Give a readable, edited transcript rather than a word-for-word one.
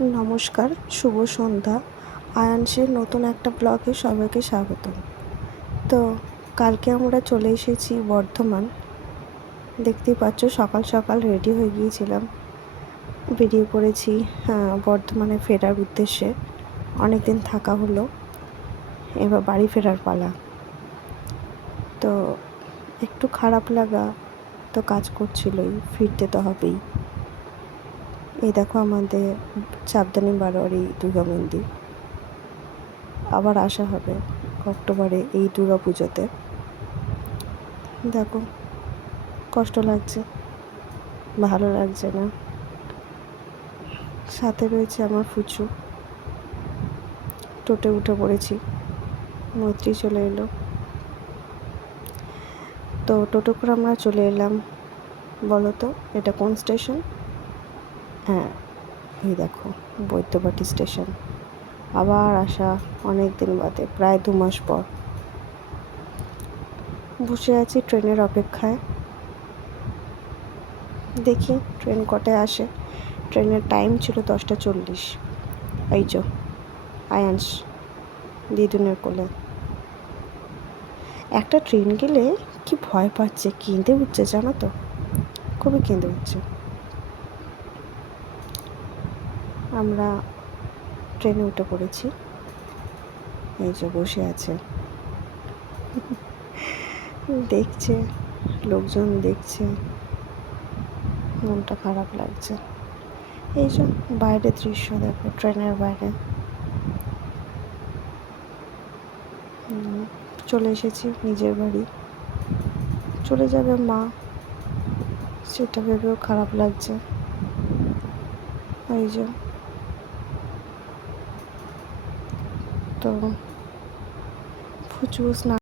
নমস্কার, শুভ সন্ধ্যা। আয়ানসের নতুন একটা ব্লগে সবাইকে স্বাগত। তো কালকে আমরা চলে এসেছি বর্ধমান। দেখতেই পাচ্ছ, সকাল সকাল রেডি হয়ে গিয়েছিলাম, বেরিয়ে পড়েছি বর্ধমানে ফেরার উদ্দেশ্যে। অনেক দিন থাকা হলো, এবার বাড়ি ফেরার পালা। তো একটু খারাপ লাগা তো কাজ করছিলই, ফিরতে তো হবেই। এই দেখো আমাদের চাপদানি বারোয়ারি দুর্গা মন্দির। আবার আসা হবে অক্টোবরে এই দুর্গা পুজোতে। দেখো, কষ্ট লাগছে, ভালো লাগছে না। সাথে রয়েছে আমার ফুচু। টোটো উঠে পড়েছি, মৈত্রী চলে এলো। তো টোটো করে আমরা চলে এলাম। বলো তো এটা কোন স্টেশন? হ্যাঁ, এই দেখো, বৈদ্যবাটি স্টেশন। আবার আসা অনেক দিন বাদে, প্রায় 2 মাস পর। বসে আছি ট্রেনের অপেক্ষায়, দেখি ট্রেন কটায় আসে। ট্রেনের টাইম ছিল 10:40। এই যো আয়ান্স দিদুনের কোলে। একটা ট্রেন গেলে কি ভয় পাচ্ছে, কেঁদে উঠছে জানো তো, খুবই কেঁদে উঠছে। আমরা ট্রেনে উঠে পড়েছি, এই যে বসে আছে, দেখছে, লোকজন দেখছে, মনটা খারাপ লাগছে। এই যে বাইরের দৃশ্য দেখো, ট্রেনের বাইরে। চলে এসেছি নিজের বাড়ি, চলে যাবে মা, সেটা ভেবেও খারাপ লাগছে। এই যে তো ফুচু স্নান